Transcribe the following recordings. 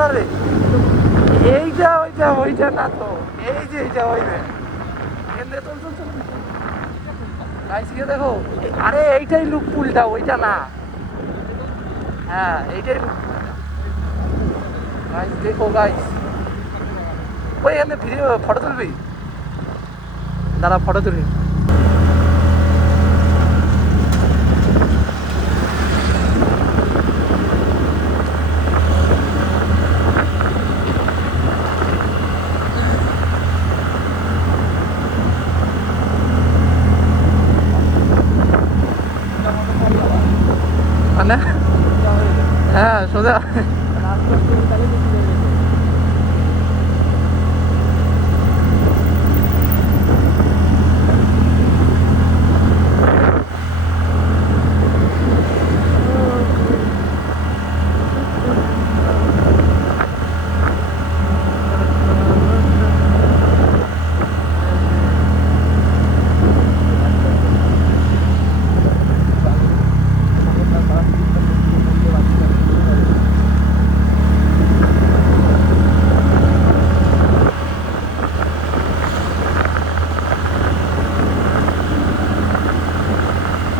না রে, এইটা ওইটা ওইটা না তো, এই যে এইটা ওইটা গাইস গিয়ে দেখো, আরে এইটাই লুক পুলটা, ওইটা না। হ্যাঁ এইটাই লুক পুলটা গাইস, দেখো গাইস। ওই এখানে ভিডিও ফটো তুলবি, দাঁড়া ফটো তুলি। মানে হ্যাঁ সোজা।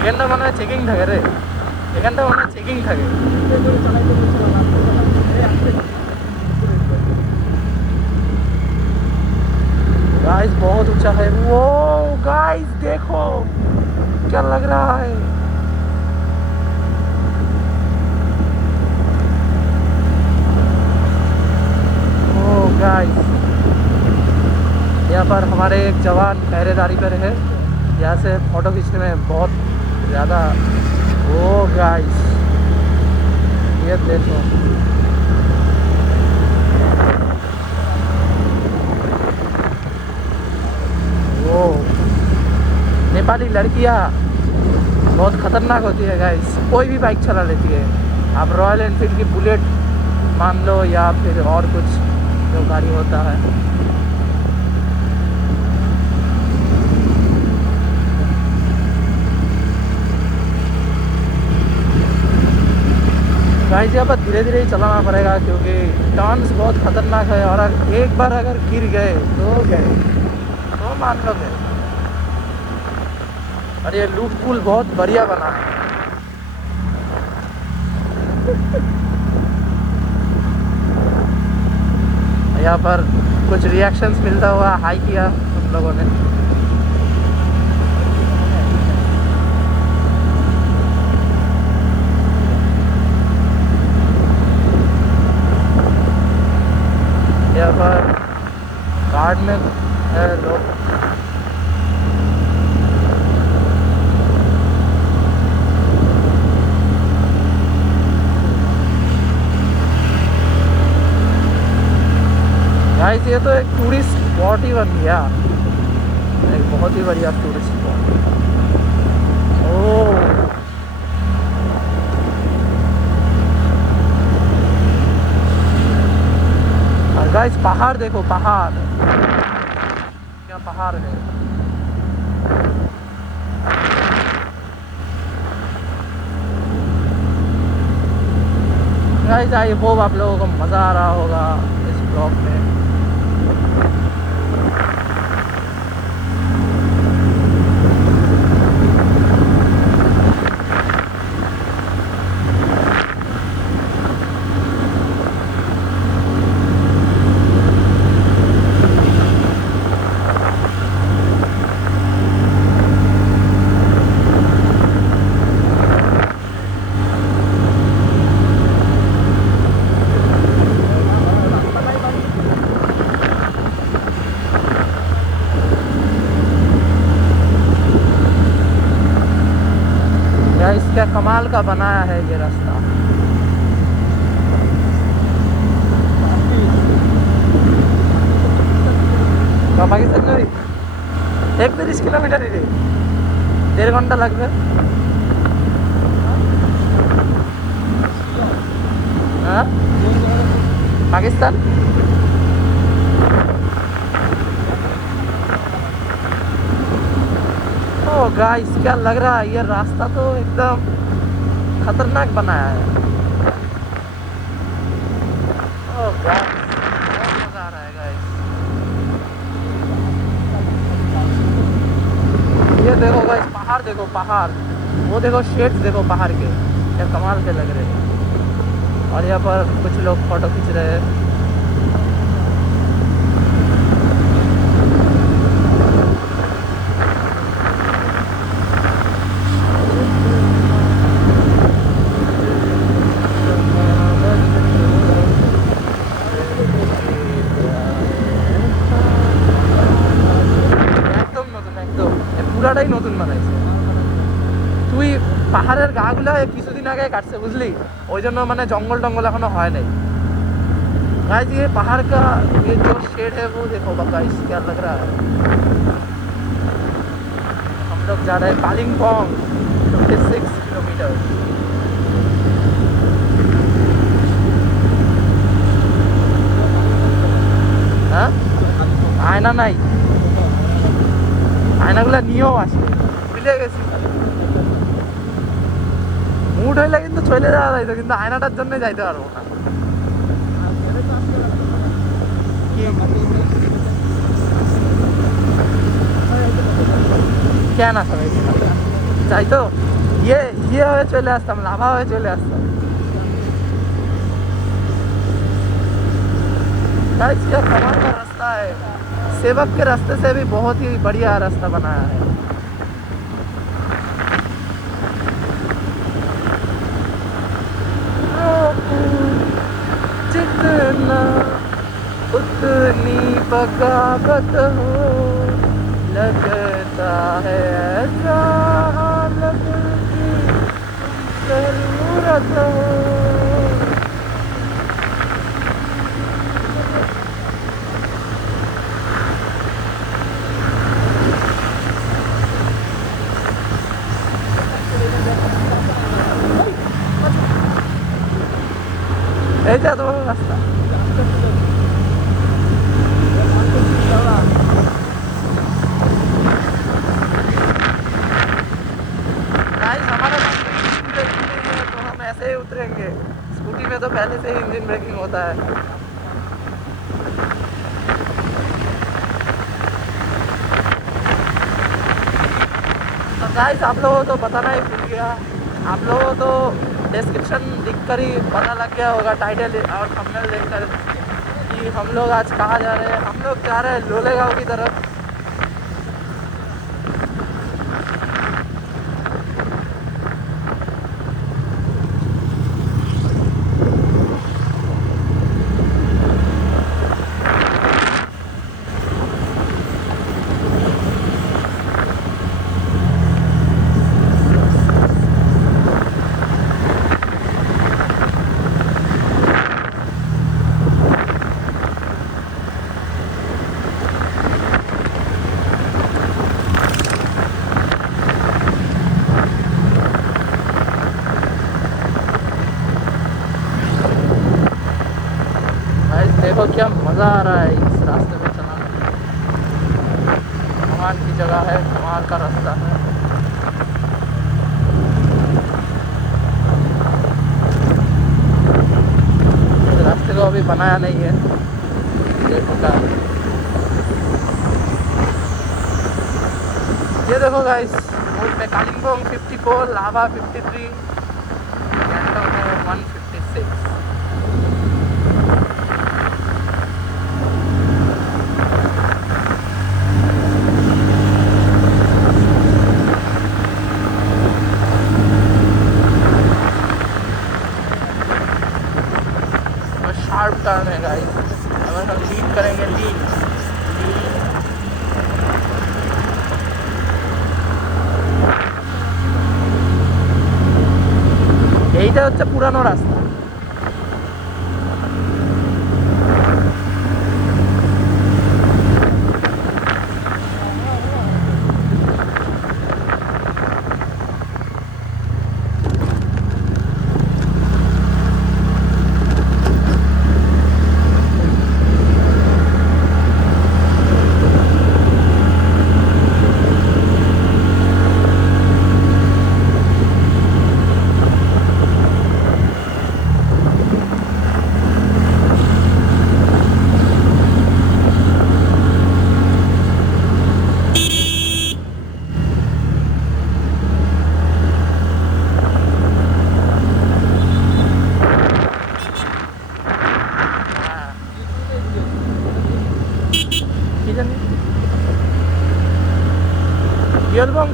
এখানটা মনে হয় চেকিং থাকে রে, এখানটা মনে হয় চেকিং থাকে। गाइस बहुत ऊंचा है वो, गाइस देखो क्या लग रहा है। ओ गाइस यहाँ पर हमारे एक जवान पहरेदारी पर है, यहाँ से फोटो खींचने में बहुत ज़्यादा। ओ गाइस ये देखो, वो नेपाली लड़कियाँ बहुत ख़तरनाक होती है गाइस, कोई भी बाइक चला लेती है। आप रॉयल एनफील्ड की बुलेट मान लो या फिर और कुछ जो गाड़ी होता है। गाइस यहाँ पर धीरे धीरे ही चलाना पड़ेगा क्योंकि टर्न्स बहुत ख़तरनाक है, और एक बार अगर गिर गए तो मान लो गए। और ये लूप पुल बहुत बढ़िया बना है। यहाँ पर कुछ रिएक्शंस मिलता हुआ हाई किया उन लोगों ने। यहाँ पर कार्ड में है लोग। गाइस ये तो एक टूरिस्ट स्पॉट ही बन गया, एक बहुत ही बढ़िया टूरिस्ट स्पॉट। ओह और गाइस पहाड़ देखो, पहाड़ क्या पहाड़ है। गाइस आई होप आप लोगों को मज़ा आ रहा होगा इस ब्लॉग में। क्या कमाल का बनाया है ये रास्ता। पाकिस्तान 31 किलोमीटर ही 1.5 घंटा लगবে। हाँ पाकिस्तान गाइस क्या लग रहा है, ये रास्ता तो एकदम खतरनाक बनाया है। ओह ये देखो गाइस, पहाड़ देखो पहाड़, वो देखो शेड्स देखो पहाड़ के, यार कमाल के लग रहे हैं। और यहाँ पर कुछ लोग फोटो खींच रहे हैं। একদম নতুন, একদম পুরাটাই নতুন বানাইছে। তুই পাহাড়ের গাগুলা কিছুদিন আগে কাটছে বুঝলি, ওই জন্য মানে जंगल टंगल एखोनो হয় নাই। गाइस ये पहाड़ का ये जो शेड है वो देखो गाइस क्या लग रहा है। हम लोग जा रहे हैं कालिम्पोंग 56 किलोमीटर। হ্যাঁ আয়না নাই, আয়নাগুলো নিয়েও আসে, ভুলে গেছি। মুড হইলে কিন্তু চলে যাওয়া যাইতো, কিন্তু আয়নাটার জন্য যাইতে পারবো না। কেন আসতাম যাই তো, ইয়ে হয়ে চলে আসতাম, লাভা হয়ে चले আসতাম। गाइस क्या कमाल का रास्ता है, सेवक के रास्ते से भी बहुत ही बढ़िया रास्ता बनाया है। जितना उतनी बगावत हो, लगता है ऐसा हालत की जरूरत हो। এই যা তোমার রাস্তা। गाइस हमारा इंजन ब्रेकिंग नहीं है तो हम ऐसे ही उतरेंगे। स्कूटी में तो पहले से ही इंजन ब्रेकिंग होता है। तो गाइस आप लोगों को बताना ही भूल गया, आप लोगों को डिस्क्रिप्शन लिखकर ही पता लग गया होगा, टाइटल और थंबनेल देखकर, कि हम लोग आज कहाँ जा रहे हैं। हम लोग जा रहे हैं लोलेगांव की तरफ। देखो क्या मज़ा आ रहा है इस रास्ते में चलाने में। कमाल की जगह है, कमाल का रास्ता है। इस रास्ते को अभी बनाया नहीं है, देखो क्या। ये देखो गाइस, रोड पे कालिम्पोंग 54, लाभा 53, गैंगटॉक है 156। शार्प टर्न है गाइस, अगर हम लीड करेंगे, लीड এইটা হচ্ছে পুরানো রাস্তা।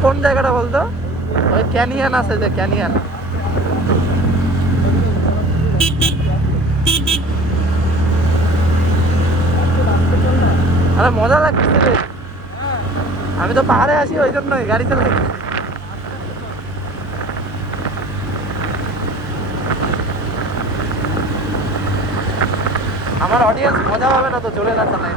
কোন জায়গাটা বলতো? ওই ক্যানিয়ান আছে যে ক্যানিয়ান। আরে মজা লাগছে রে, আমি তো পাহাড়ে আসি ওই জন্যই গাড়ি চালাই। আমার অডিয়েন্স মজা পাবে না তো চলে না চালাই।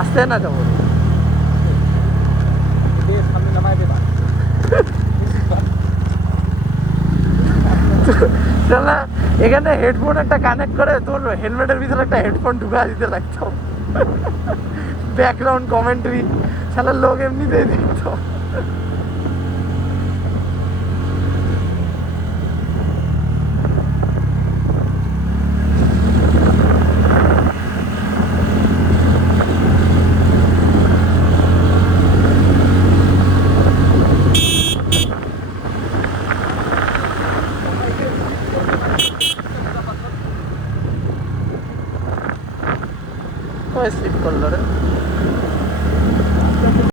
আসতে না যাবো চল না, এখানে হেডফোন একটা কানেক্ট করে তোর হেলমেটের ভিতরে একটা হেডফোন ঢুকা দিতে লাগতো, ব্যাকগ্রাউন্ড কমেন্ট্রি শালা লোক এমনিতেই দেখতো। ওই স্লিপ করলো রে।